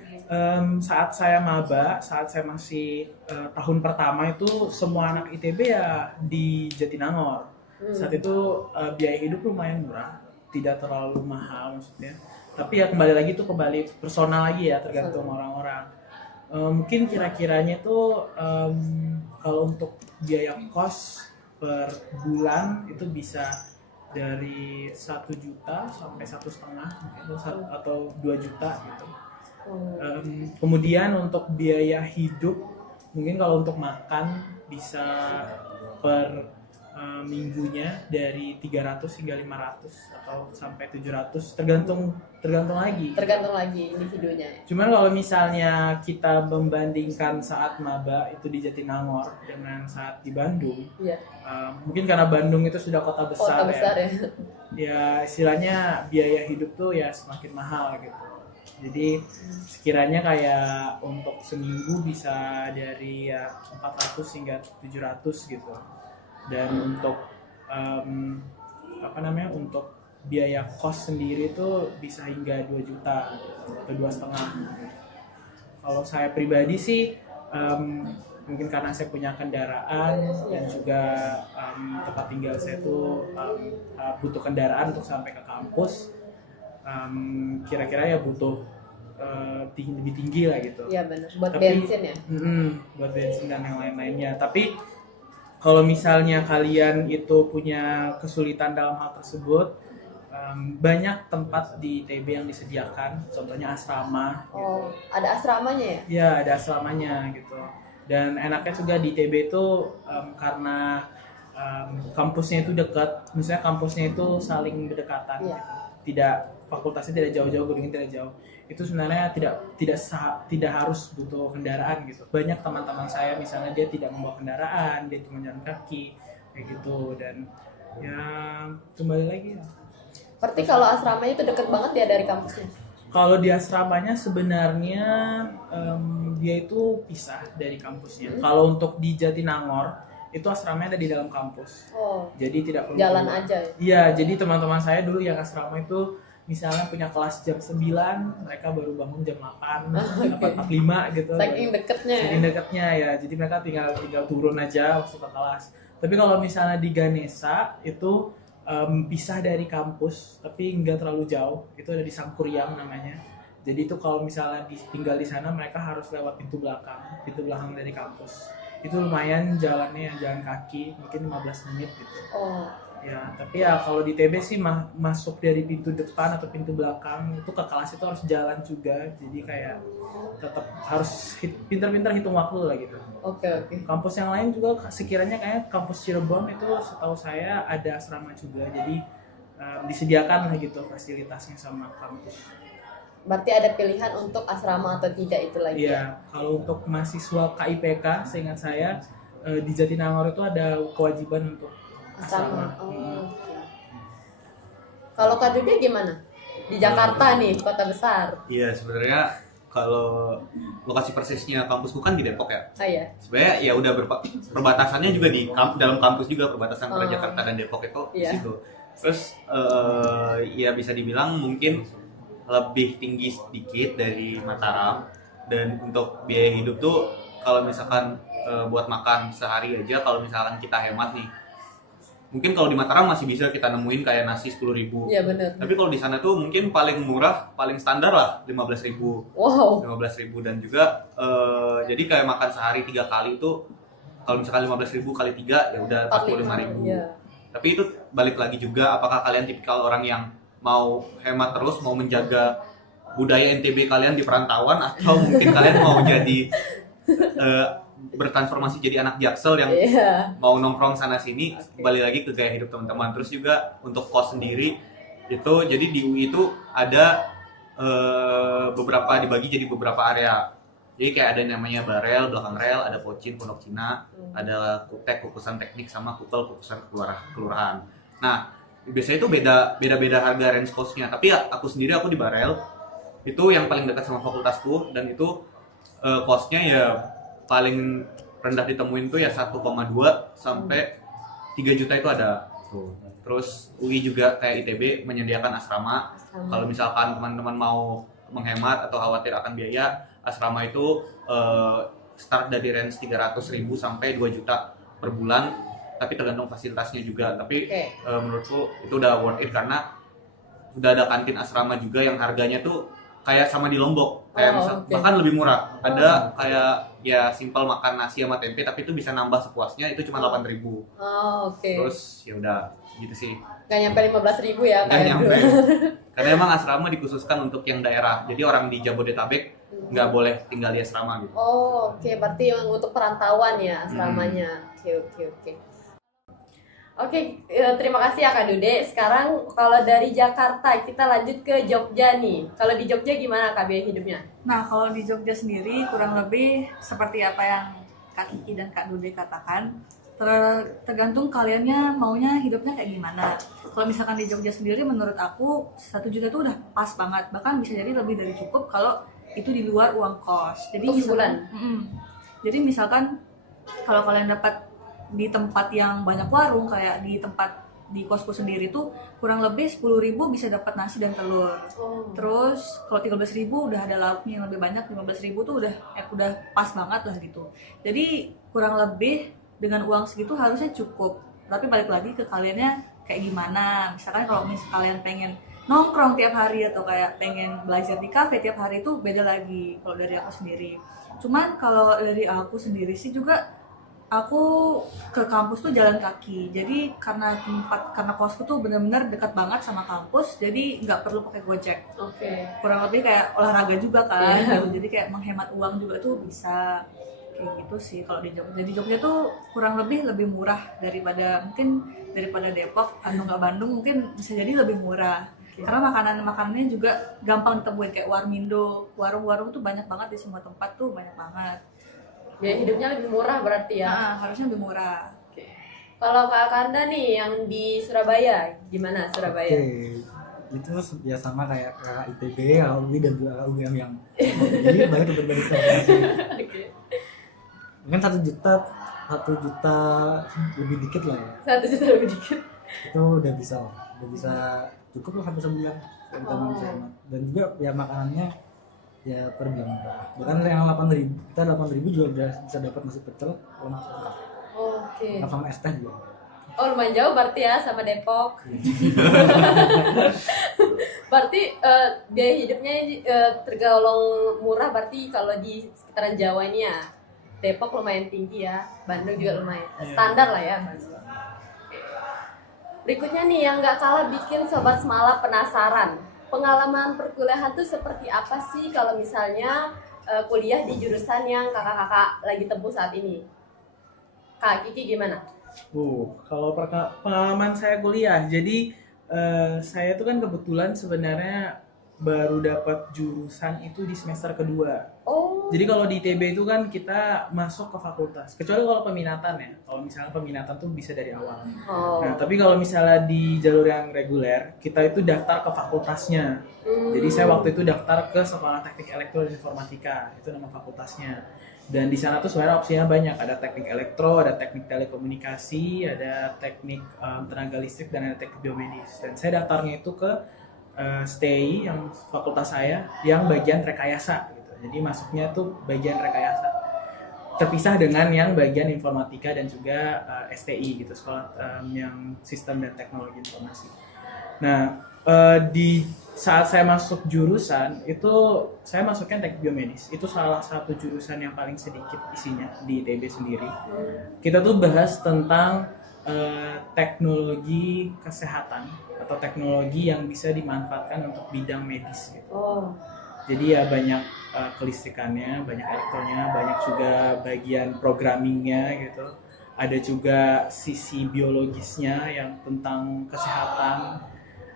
saat saya maba, saat saya masih tahun pertama itu semua anak ITB ya di Jatinangor. Saat itu biaya hidup lumayan murah, tidak terlalu mahal maksudnya. Tapi ya kembali lagi tuh kembali personal lagi ya, tergantung orang-orang. Mungkin kira-kiranya tuh kalau untuk biaya kos per bulan itu bisa dari 1 juta sampai 1,5 atau 2 juta gitu. Kemudian untuk biaya hidup mungkin kalau untuk makan bisa per minggunya dari 300 hingga 500 atau sampai 700 tergantung lagi. Tergantung lagi individunya. Cuman kalau misalnya kita membandingkan saat maba itu di Jatinangor dengan saat di Bandung, Iya. mungkin karena Bandung itu sudah kota besar, Kota besar ya. ya istilahnya biaya hidup tuh ya semakin mahal gitu. Jadi sekiranya kayak untuk seminggu bisa dari ya 400 hingga 700 gitu. Dan untuk untuk biaya kos sendiri itu bisa hingga 2 juta atau 2,5. Kalau saya pribadi sih mungkin karena saya punya kendaraan dan juga tempat tinggal saya tuh butuh kendaraan untuk sampai ke kampus, kira-kira ya butuh lebih tinggi lah gitu. Iya benar. Buat Tapi- bensin ya. Buat bensin dan yang lain-lainnya. Tapi kalau misalnya kalian itu punya kesulitan dalam hal tersebut, banyak tempat di ITB yang disediakan, contohnya asrama. Oh, ada asramanya ya? Ya, ada asramanya gitu. Dan enaknya juga di ITB itu karena kampusnya itu dekat, misalnya kampusnya itu saling berdekatan. Iya. Tidak, fakultasnya tidak jauh-jauh, gedungnya tidak jauh. Itu sebenarnya tidak harus butuh kendaraan gitu. Banyak teman-teman saya misalnya dia tidak membawa kendaraan, dia cuma jalan kaki kayak gitu. Dan ya kembali lagi ya. Berarti kalau asramanya itu deket banget ya dari kampusnya? Kalau di asramanya sebenarnya dia itu pisah dari kampusnya. Kalau untuk di Jatinangor itu asramanya ada di dalam kampus. Oh, Jadi tidak perlu jalan keluar. aja. Iya, jadi teman-teman saya dulu yang asrama itu misalnya punya kelas jam 9, mereka baru bangun jam 8, 8.45 gitu. Saking deketnya. Saking dekatnya ya. Jadi mereka tinggal turun aja waktu ke kelas. Tapi kalau misalnya di Ganesha itu pisah dari kampus, tapi nggak terlalu jauh. Itu ada di Sangkuriang namanya. Jadi itu kalau misalnya tinggal di sana, mereka harus lewat pintu belakang dari kampus. Itu lumayan jalannya, jalan kaki, mungkin 15 menit gitu. Oh, Ya, tapi ya kalau di TB sih masuk dari pintu depan atau pintu belakang itu ke kelas itu harus jalan juga. Jadi kayak tetap harus pintar-pintar hitung waktu lah gitu. oke. Kampus yang lain juga sekiranya kayak kampus Cirebon itu setahu saya ada asrama juga. Jadi disediakan lah gitu fasilitasnya sama kampus. Berarti ada pilihan untuk asrama atau tidak itu lagi ya? Iya, kalau untuk mahasiswa KIPK seingat saya di Jatinangor itu ada kewajiban untuk Asrama. asrama. Oh, oke. Kalau Kak Dude gimana? Di Jakarta nih, kota besar. Iya, sebenarnya kalau lokasi persisnya kampusku kan di Depok ya. Oh iya. Sebenarnya ya udah perbatasannya juga di dalam kampus juga, perbatasan antara Oh. Jakarta dan Depok itu di Iya. situ. Terus ya bisa dibilang mungkin lebih tinggi sedikit dari Mataram, dan untuk biaya hidup tuh kalau misalkan buat makan sehari aja, kalau misalkan kita hemat nih, mungkin kalau di Mataram masih bisa kita nemuin kayak nasi 10.000. Iya benar. Tapi kalau di sana tuh mungkin paling murah, paling standar lah 15.000. Wow. 15.000 dan juga jadi kayak makan sehari 3 kali itu kalau misalkan 15.000 kali 3 ya udah 45.000. Iya. Tapi itu balik lagi juga, apakah kalian tipikal orang yang mau hemat terus, mau menjaga budaya NTB kalian di perantauan, atau mungkin kalian mau jadi bertransformasi jadi anak Jaksel yang Iya. mau nongkrong sana sini. Balik lagi ke gaya hidup teman-teman. Terus juga untuk kos sendiri itu, jadi di UI itu ada beberapa dibagi jadi beberapa area. Jadi kayak ada yang namanya Barel, belakang rel, ada Pocin, Pondok Cina, ada Kutek, kukusan teknik, sama Kupel, kukusan kelurahan. Nah, biasanya itu beda harga range cost-nya. Tapi ya aku sendiri, aku di Barel itu yang paling dekat sama fakultasku, dan itu cost-nya ya paling rendah ditemuin tuh ya 1,2 sampai 3 juta itu ada tuh. Terus UI juga kayak ITB menyediakan asrama. Kalau misalkan teman-teman mau menghemat atau khawatir akan biaya, asrama itu start dari range 300.000 sampai 2 juta per bulan, tapi tergantung fasilitasnya juga. Tapi menurutku itu udah worth it karena udah ada kantin asrama juga yang harganya tuh kayak sama di Lombok, kayak bahkan lebih murah. Ada kayak ya simpel makan nasi sama tempe, tapi itu bisa nambah sepuasnya, itu cuma 8.000. Oh, oke. Terus ya udah gitu sih. Gak nyampe 15.000 ya Nggak kayak nyampe. dulu. Karena emang asrama dikhususkan untuk yang daerah. Jadi orang di Jabodetabek nggak boleh tinggal di asrama gitu. Oh, oke. Berarti yang untuk perantauan ya asramanya. Oke. Oke, terima kasih ya Kak Dude. Sekarang kalau dari Jakarta kita lanjut ke Jogja nih. Kalau di Jogja gimana Kak biaya hidupnya? Nah, kalau di Jogja sendiri kurang lebih seperti apa yang Kak Kiki dan Kak Dude katakan. Tergantung kaliannya maunya hidupnya kayak gimana. Kalau misalkan di Jogja sendiri, menurut aku 1 juta itu udah pas banget. Bahkan bisa jadi lebih dari cukup kalau itu di luar uang kos. Jadi Untuk sebulan? Jadi misalkan kalau kalian dapat di tempat yang banyak warung, kayak di kosku sendiri tuh kurang lebih 10.000 bisa dapat nasi dan telur. Terus kalau 13.000 udah ada lauknya yang lebih banyak, 15.000 tuh udah pas banget lah gitu. Jadi kurang lebih dengan uang segitu harusnya cukup. Tapi balik lagi ke kaliannya kayak gimana. Misalkan kalau kalian pengen nongkrong tiap hari atau kayak pengen belajar di kafe tiap hari, itu beda lagi kalau dari aku sendiri. Cuman kalau dari aku sendiri sih juga aku ke kampus tuh jalan kaki. Jadi karena kosku tuh benar-benar dekat banget sama kampus, jadi nggak perlu pakai Gojek. Oke. Kurang lebih kayak olahraga juga kan. Gitu. Jadi kayak menghemat uang juga tuh bisa kayak gitu sih kalau di Jogja. Jadi Jogja tuh kurang lebih murah daripada Depok, Bandung mungkin bisa jadi lebih murah. Karena makanannya juga gampang ditemuin, kayak Warmindo, warung-warung tuh banyak banget di semua tempat tuh, banyak banget. Biaya hidupnya lebih murah berarti ya? Nah, harusnya lebih murah. Kalau Kak Kanda nih yang di Surabaya, gimana Surabaya? Oke. itu ya sama kayak kakak ITB, kakak UI dan juga kakak UGM yang jadi banyak tuh berbagi informasi. Oke. Mungkin 1 juta lebih dikit lah ya. 1 juta lebih dikit. Itu udah bisa cukup lah sampai sebulan kalau kita bisa hemat. Dan juga ya makanannya ya terbilang murah. Bahkan yang 8.000, kita 8.000 juga udah bisa dapat nasi pecel lengkap. Oke. Lengkap sama es teh juga. Oh, lumayan jauh berarti ya sama Depok. Berarti biaya hidupnya tergolong murah berarti kalau di sekitaran Jawa ini ya. Depok lumayan tinggi ya, Bandung juga lumayan standar lah ya. Oke. Berikutnya nih yang nggak kalah bikin Sobat Semala penasaran. Pengalaman perkuliahan tuh seperti apa sih kalau misalnya kuliah di jurusan yang kakak-kakak lagi tempuh saat ini? Kak Kiki gimana? Kalau pengalaman saya kuliah, jadi saya tuh kan kebetulan sebenarnya baru dapat jurusan itu di semester kedua. Oh. Jadi kalau di ITB itu kan kita masuk ke fakultas, kecuali kalau peminatan ya. Kalau misalnya peminatan tuh bisa dari awal. Oh. Nah, tapi kalau misalnya di jalur yang reguler, kita itu daftar ke fakultasnya. Jadi saya waktu itu daftar ke Sekolah Teknik Elektro dan Informatika, itu nama fakultasnya. Dan di sana tuh sebenarnya opsinya banyak, ada teknik elektro, ada teknik telekomunikasi, ada teknik tenaga listrik, dan ada teknik biomedis. Dan saya daftarnya itu ke STI yang fakultas saya yang bagian rekayasa gitu. Jadi masuknya tuh bagian rekayasa. Terpisah dengan yang bagian informatika dan juga STI gitu, sekolah yang sistem dan teknologi informasi. Nah, di saat saya masuk jurusan itu saya masuknya teknik biomedis. Itu salah satu jurusan yang paling sedikit isinya di ITB sendiri. Kita tuh bahas tentang teknologi kesehatan atau teknologi yang bisa dimanfaatkan untuk bidang medis gitu. Oh. Jadi ya banyak kelistrikannya, banyak elektronya, banyak juga bagian programmingnya gitu. Ada juga sisi biologisnya yang tentang kesehatan.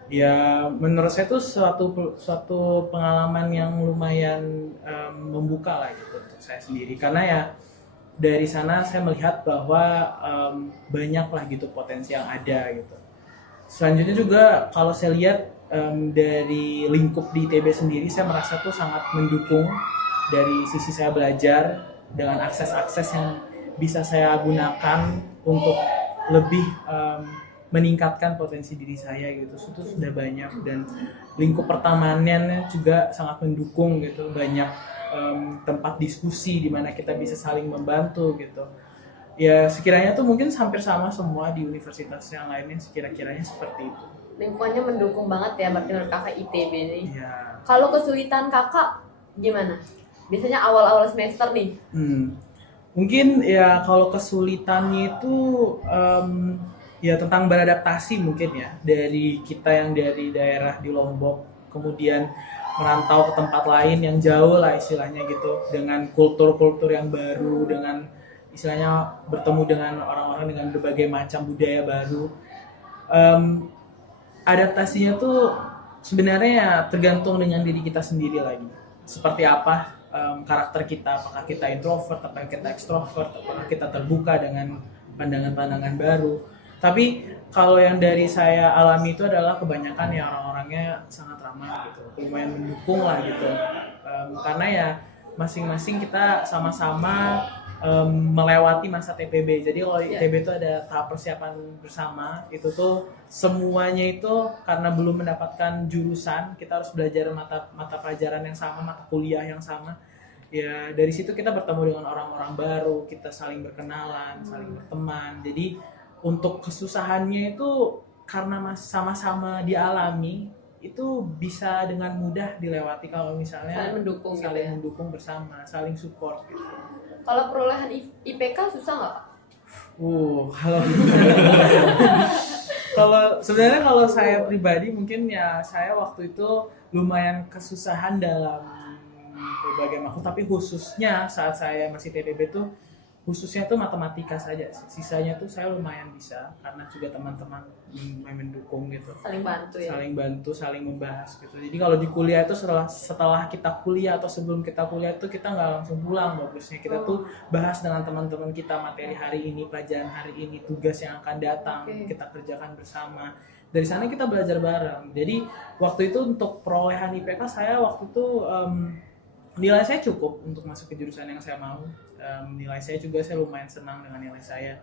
Ya menurut saya itu suatu pengalaman yang lumayan membuka lah gitu untuk saya sendiri, karena ya dari sana saya melihat bahwa banyak lah gitu potensi yang ada gitu. Selanjutnya juga kalau saya lihat dari lingkup di ITB sendiri, saya merasa tuh sangat mendukung dari sisi saya belajar dengan akses-akses yang bisa saya gunakan untuk lebih meningkatkan potensi diri saya gitu. Itu sudah banyak, dan lingkup pertemanannya juga sangat mendukung gitu. Banyak tempat diskusi di mana kita bisa saling membantu gitu. Ya sekiranya tuh mungkin hampir sama semua di universitas yang lainnya, sekira-kiranya seperti itu. Lingkungannya mendukung banget ya berarti menurut kakak ITB nih. Ya. Kalau kesulitan kakak gimana? Biasanya awal-awal semester nih. Mungkin ya kalau kesulitannya itu ya tentang beradaptasi mungkin ya, dari kita yang dari daerah di Lombok kemudian merantau ke tempat lain yang jauh lah istilahnya gitu, dengan kultur-kultur yang baru, dengan istilahnya bertemu dengan orang-orang dengan berbagai macam budaya baru. Adaptasinya tuh sebenarnya ya tergantung dengan diri kita sendiri lagi, seperti apa karakter kita, apakah kita introvert, apakah kita ekstrovert, apakah kita terbuka dengan pandangan-pandangan baru. Tapi kalau yang dari saya alami itu adalah kebanyakan ya orang-orangnya sangat ramah gitu, lumayan mendukung lah gitu, karena ya masing-masing kita sama-sama melewati masa TPB. Jadi kalau TPB itu ada tahap persiapan bersama, itu tuh semuanya itu karena belum mendapatkan jurusan, kita harus belajar mata pelajaran yang sama, mata kuliah yang sama. Ya dari situ kita bertemu dengan orang-orang baru, kita saling berkenalan, saling berteman. Jadi untuk kesusahannya itu karena sama-sama dialami, itu bisa dengan mudah dilewati kalau misalnya saling mendukung bersama, saling support gitu. Kalau perolehan IPK susah nggak, Pak? Kalau sebenarnya kalau saya pribadi mungkin ya saya waktu itu lumayan kesusahan dalam berbagai makna, tapi khususnya saat saya masih TPB tuh khususnya tuh matematika saja sih. Sisanya tuh saya lumayan bisa karena juga teman-teman mendukung gitu, Saling bantu ya. saling bantu, saling membahas gitu. Jadi kalau di kuliah itu setelah kita kuliah atau sebelum kita kuliah itu kita nggak langsung pulang, bagusnya kita tuh bahas dengan teman-teman kita materi hari ini, pelajaran hari ini, tugas yang akan datang, kita kerjakan bersama. Dari sana kita belajar bareng. Jadi waktu itu untuk perolehan IPK saya waktu itu nilai saya cukup untuk masuk ke jurusan yang saya mau. Nilai saya juga, saya lumayan senang dengan nilai saya.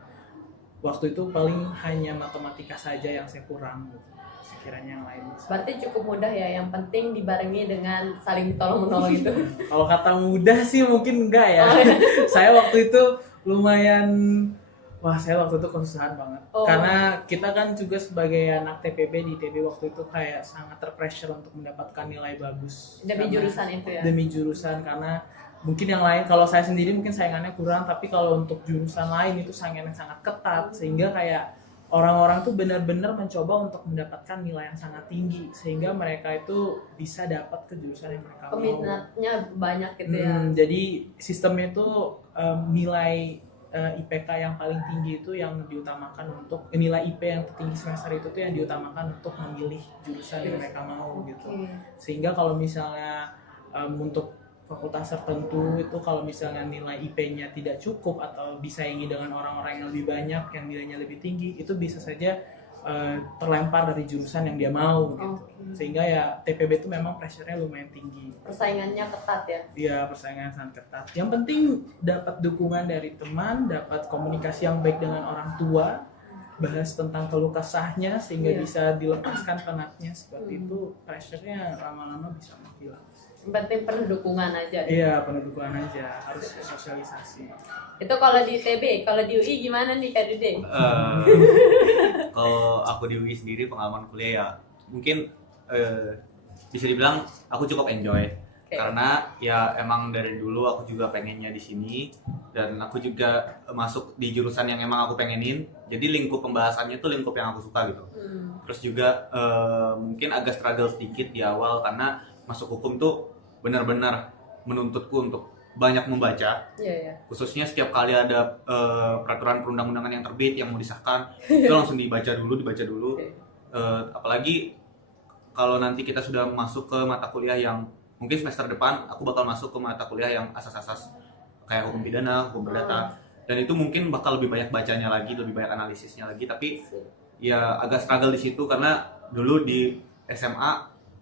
Waktu itu paling hanya matematika saja yang saya kurang gitu. Sekiranya yang lain bisa. Berarti cukup mudah ya, yang penting dibarengi dengan saling tolong menolong gitu. Kalau kata mudah sih mungkin enggak ya. Saya waktu itu lumayan, saya waktu itu kesusahan banget. Karena kita kan juga sebagai anak TPB di ITB waktu itu kayak sangat terpressure untuk mendapatkan nilai bagus. Demi jurusan itu ya? Demi jurusan, karena mungkin yang lain, kalau saya sendiri mungkin saingannya kurang, tapi kalau untuk jurusan lain itu saingannya sangat ketat, sehingga kayak orang-orang tuh benar-benar mencoba untuk mendapatkan nilai yang sangat tinggi, sehingga mereka itu bisa dapat ke jurusan yang mereka mau. Peminatnya banyak gitu ya. Jadi sistemnya itu nilai IPK yang paling tinggi itu yang diutamakan untuk nilai IP yang tertinggi semester itu tuh yang diutamakan untuk memilih jurusan yang mereka mau gitu. Sehingga kalau misalnya untuk fakultas tertentu itu kalau misalnya nilai IP-nya tidak cukup atau disaingi dengan orang-orang yang lebih banyak yang nilainya lebih tinggi, itu bisa saja terlempar dari jurusan yang dia mau gitu. Sehingga ya TPB itu memang pressure-nya lumayan tinggi. Persaingannya ketat ya? Iya, persaingan sangat ketat. Yang penting dapat dukungan dari teman, dapat komunikasi yang baik dengan orang tua, bahas tentang keluh kesahnya sehingga bisa dilepaskan penatnya, seperti itu pressure-nya lama-lama bisa menghilang. Yang penting penuh dukungan aja. Iya, penuh dukungan aja, harus sosialisasi. Itu kalau di ITB, kalau di UI gimana nih Kak Dude? Kalau aku di UI sendiri pengalaman kuliah ya mungkin bisa dibilang aku cukup enjoy. Karena ya emang dari dulu aku juga pengennya di sini dan aku juga masuk di jurusan yang emang aku pengenin. Jadi lingkup pembahasannya tuh lingkup yang aku suka gitu. Terus juga mungkin agak struggle sedikit di awal karena masuk hukum tuh benar-benar menuntutku untuk banyak membaca. Khususnya setiap kali ada peraturan perundang-undangan yang terbit yang mau disahkan itu langsung dibaca dulu. Apalagi kalau nanti kita sudah masuk ke mata kuliah yang mungkin semester depan aku bakal masuk ke mata kuliah yang asas-asas kayak hukum pidana, hukum perdata, dan itu mungkin bakal lebih banyak bacanya lagi, lebih banyak analisisnya lagi. Tapi ya agak struggle di situ karena dulu di SMA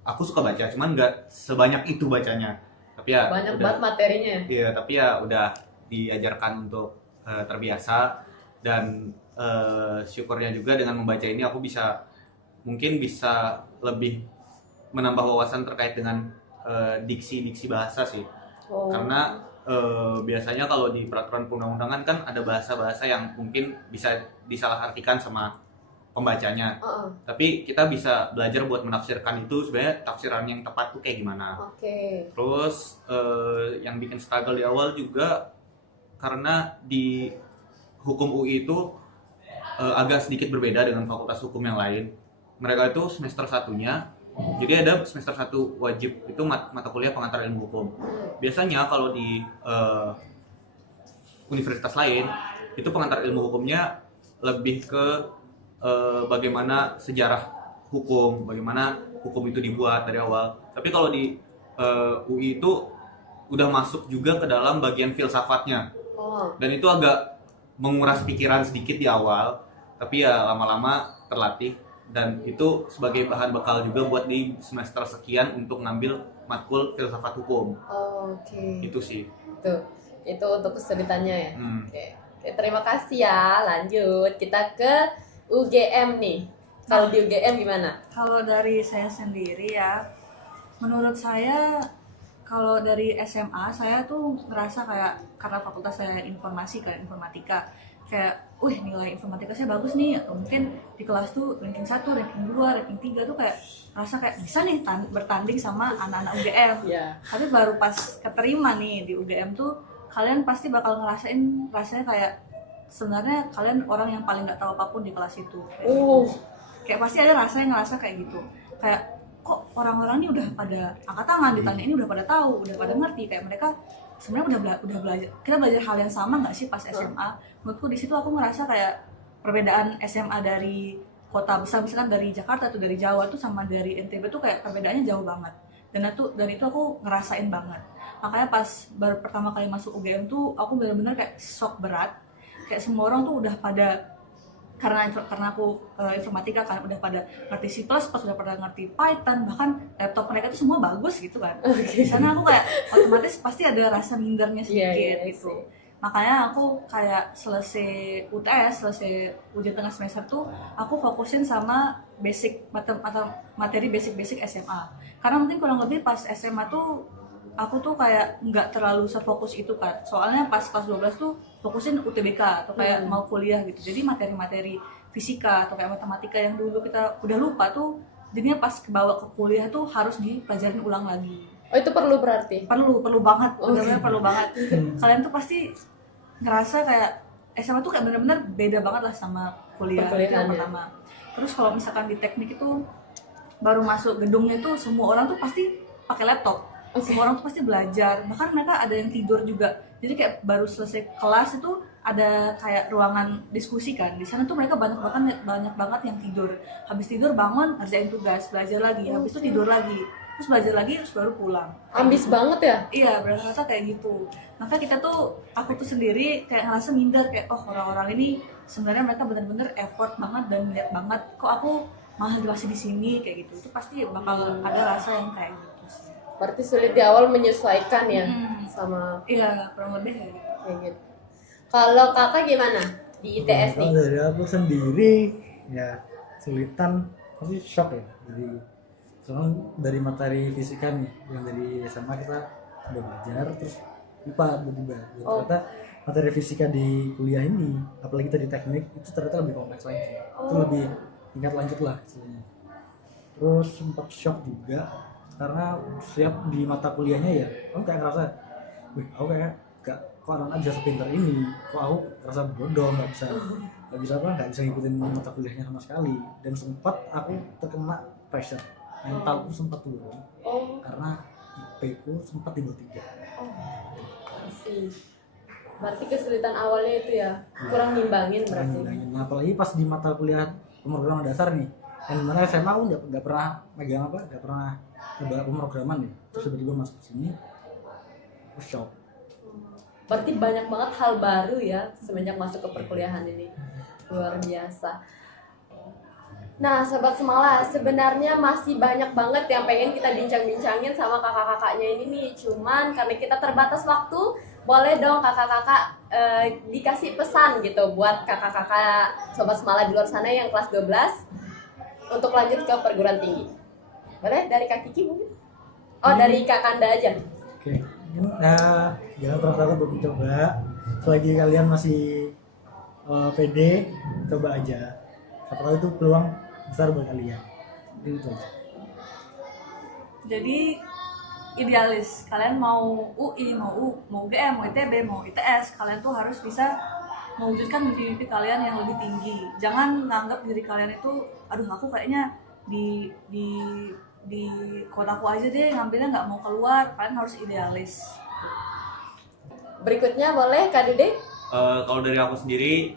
aku suka baca, cuman nggak sebanyak itu bacanya. Tapi ya banyak banget materinya. Iya, tapi ya udah diajarkan untuk terbiasa dan syukurnya juga dengan membaca ini aku mungkin bisa lebih menambah wawasan terkait dengan diksi bahasa sih. Karena biasanya kalau di peraturan perundang-undangan kan ada bahasa-bahasa yang mungkin bisa disalahartikan sama pembacanya. Tapi kita bisa belajar buat menafsirkan itu sebenarnya tafsiran yang tepat tuh kayak gimana. Terus yang bikin struggle di awal juga karena di hukum UI itu agak sedikit berbeda dengan fakultas hukum yang lain. Mereka itu semester satunya, jadi ada semester 1 wajib itu mata kuliah pengantar ilmu hukum. Biasanya kalau di universitas lain itu pengantar ilmu hukumnya lebih ke bagaimana sejarah hukum, bagaimana hukum itu dibuat dari awal. Tapi kalau di UI itu udah masuk juga ke dalam bagian filsafatnya. Dan itu agak menguras pikiran sedikit di awal, tapi ya lama-lama terlatih dan itu sebagai bahan bekal juga buat di semester sekian untuk ngambil matkul filsafat hukum. Itu sih. Itu untuk kesulitannya ya. Oke, terima kasih ya. Lanjut kita ke UGM nih. Kalau di UGM gimana? Kalau dari saya sendiri ya, menurut saya kalau dari SMA saya tuh ngerasa kayak karena fakultas saya informatika, kayak nilai informatika saya bagus nih, atau mungkin di kelas tuh ranking 1, ranking 2, ranking 3 tuh kayak rasa kayak bisa nih bertanding sama anak-anak UGM. Tapi baru pas keterima nih di UGM tuh kalian pasti bakal ngerasain rasanya kayak sebenarnya kalian orang yang paling nggak tahu apapun di kelas itu. Kayak pasti ada rasanya ngerasa kayak gitu. Kayak kok orang-orang ini udah pada angkat tangan ditanya ini udah pada tahu, udah pada ngerti, kayak mereka sebenarnya udah belajar, kita belajar hal yang sama nggak sih pas SMA. Menurutku di situ aku ngerasa kayak perbedaan SMA dari kota besar, misalkan dari Jakarta atau dari Jawa tuh sama dari NTB tuh kayak perbedaannya jauh banget. Dan itu aku ngerasain banget. Makanya pas baru pertama kali masuk UGM tuh aku benar-benar kayak shock berat. Kayak semua orang tuh udah pada, karena aku informatika kan, udah pada ngerti C++, udah pada ngerti Python, bahkan laptop mereka tuh semua bagus gitu kan. Di sana aku kayak otomatis pasti ada rasa mindernya sedikit gitu. Makanya aku kayak selesai UTS, selesai ujian tengah semester tuh aku fokusin sama basic atau materi basic SMA. Karena mungkin kurang lebih pas SMA tuh aku tuh kayak nggak terlalu sefokus itu kan. Soalnya pas kelas 12 tuh fokusin UTBK atau kayak mau kuliah gitu. Jadi materi-materi fisika atau kayak matematika yang dulu kita udah lupa tuh jadinya pas kebawa ke kuliah tuh harus dipelajarin ulang lagi. Oh, itu perlu berarti? Perlu banget, benar-benar perlu banget. Kalian tuh pasti ngerasa kayak SMA tuh kayak benar-benar beda banget lah sama kuliah. Itu yang pertama. Terus kalau misalkan di teknik itu baru masuk gedungnya itu semua orang tuh pasti pakai laptop. Semua orang tuh pasti belajar, bahkan mereka ada yang tidur juga. Jadi kayak baru selesai kelas itu ada kayak ruangan diskusi kan. Di sana tuh mereka banyak banget yang tidur. Habis tidur bangun ngerjain tugas, belajar lagi. Habis itu tidur lagi, terus belajar lagi, terus baru pulang. Ambis banget ya? Iya, berasa kayak gitu. Maka aku tuh sendiri kayak ngerasa minder, kayak orang-orang ini sebenarnya mereka benar-benar effort banget dan lihat banget kok aku malah masih di sini kayak gitu. Itu pasti bakal ada rasa yang kayak gitu sih. Berarti sulit di awal menyesuaikan ya sama. Iya, kurang lebih kayak gitu. Kayak gitu. Kalau kakak gimana di ITS nih? Kalau dari aku sendiri ya kesulitan, pasti shock ya soalnya dari materi fisika nih yang dari SMA kita udah belajar terus lupa tiba-tiba. Ternyata materi fisika di kuliah ini, apalagi kita di teknik, itu ternyata lebih kompleks lagi. Itu lebih tingkat lanjut lah istilahnya. Terus sempat shock juga karena siap di mata kuliahnya ya, aku kayak ngerasa, wih aku kayak kok orang aja sepintar ini, kok aku ngerasa bodoh, nggak bisa ngikutin mata kuliahnya sama sekali. Dan sempat aku terkena pressure, mentalku sempat turun karena IP ku sempat di bawah 3. Sih. Berarti kesulitan awalnya itu ya kurang ngimbangin berarti. Nah, apalagi pas di mata kuliah pemrograman dasar nih, yang dimana SMA aku nggak pernah megang nggak pernah coba pemrograman nih, terus tiba-tiba masuk ke sini, aku shock. Berarti banyak banget hal baru ya semenjak masuk ke perkuliahan ini, luar biasa. Nah, Sobat Semala, sebenarnya masih banyak banget yang pengen kita bincang-bincangin sama kakak-kakaknya ini nih. Cuman karena kita terbatas waktu, boleh dong kakak-kakak dikasih pesan gitu buat kakak-kakak Sobat Semala di luar sana yang kelas 12 untuk lanjut ke perguruan tinggi. Boleh dari Kak Kiki mungkin? Dari Kak Kanda aja. Oke. Jangan pernah takut untuk mencoba. Selagi kalian masih pede, coba aja. Siapa tahu itu peluang besar buat kalian. Itu aja. Jadi idealis, kalian mau UI, mau UGM, mau ITB, mau ITS, kalian tuh harus bisa mewujudkan mimpi-mimpi kalian yang lebih tinggi. Jangan nganggap diri kalian itu, aduh aku kayaknya di kotaku aja deh, ngambilnya nggak mau keluar. Kalian harus idealis. Berikutnya boleh Kak Dede? Kalau dari aku sendiri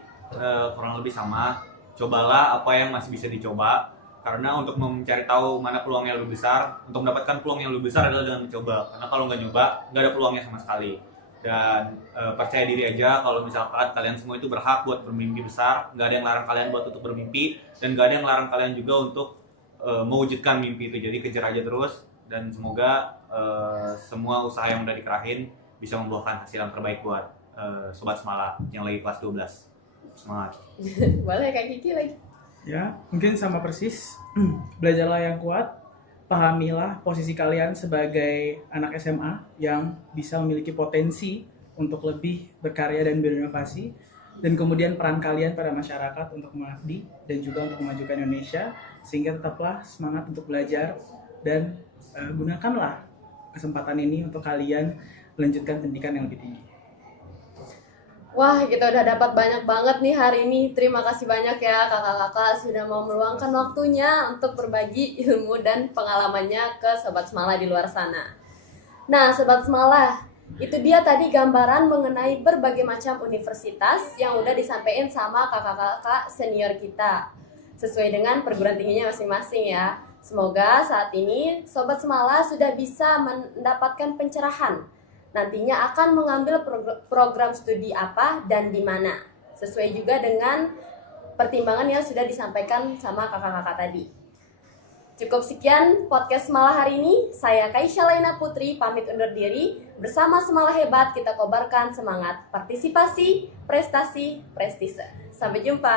kurang lebih sama. Cobalah apa yang masih bisa dicoba. Karena untuk mencari tahu mana peluang yang lebih besar, untuk mendapatkan peluang yang lebih besar adalah dengan mencoba. Karena kalau nggak nyoba, nggak ada peluangnya sama sekali. Dan percaya diri aja kalau misalkan kalian semua itu berhak buat bermimpi besar. Nggak ada yang larang kalian buat untuk bermimpi. Dan nggak ada yang larang kalian juga untuk mewujudkan mimpi itu. Jadi kejar aja terus. Dan semoga semua usaha yang udah dikerahin bisa membuahkan hasil yang terbaik buat Sobat Semala yang lagi kelas 12. Semangat. Boleh Kak Kiki lagi. Ya, mungkin sama persis. Belajarlah yang kuat, pahamilah posisi kalian sebagai anak SMA yang bisa memiliki potensi untuk lebih berkarya dan berinovasi, dan kemudian peran kalian pada masyarakat untuk mengabdi dan juga untuk memajukan Indonesia, sehingga tetaplah semangat untuk belajar dan gunakanlah kesempatan ini untuk kalian melanjutkan pendidikan yang lebih tinggi. Wah, kita udah dapat banyak banget nih hari ini. Terima kasih banyak ya kakak-kakak sudah mau meluangkan waktunya untuk berbagi ilmu dan pengalamannya ke Sobat Semala di luar sana. Nah, Sobat Semala, Itu dia tadi gambaran mengenai berbagai macam universitas yang udah disampaikan sama kakak-kakak senior kita. Sesuai dengan perguruan tingginya masing-masing ya. Semoga saat ini Sobat Semala sudah bisa mendapatkan pencerahan. Nantinya akan mengambil program studi apa dan di mana. Sesuai juga dengan pertimbangan yang sudah disampaikan sama kakak-kakak tadi. Cukup sekian podcast Semala hari ini. Saya Kaisha Laina Putri pamit undur diri. Bersama Semala Hebat kita kobarkan semangat partisipasi, prestasi, prestise. Sampai jumpa.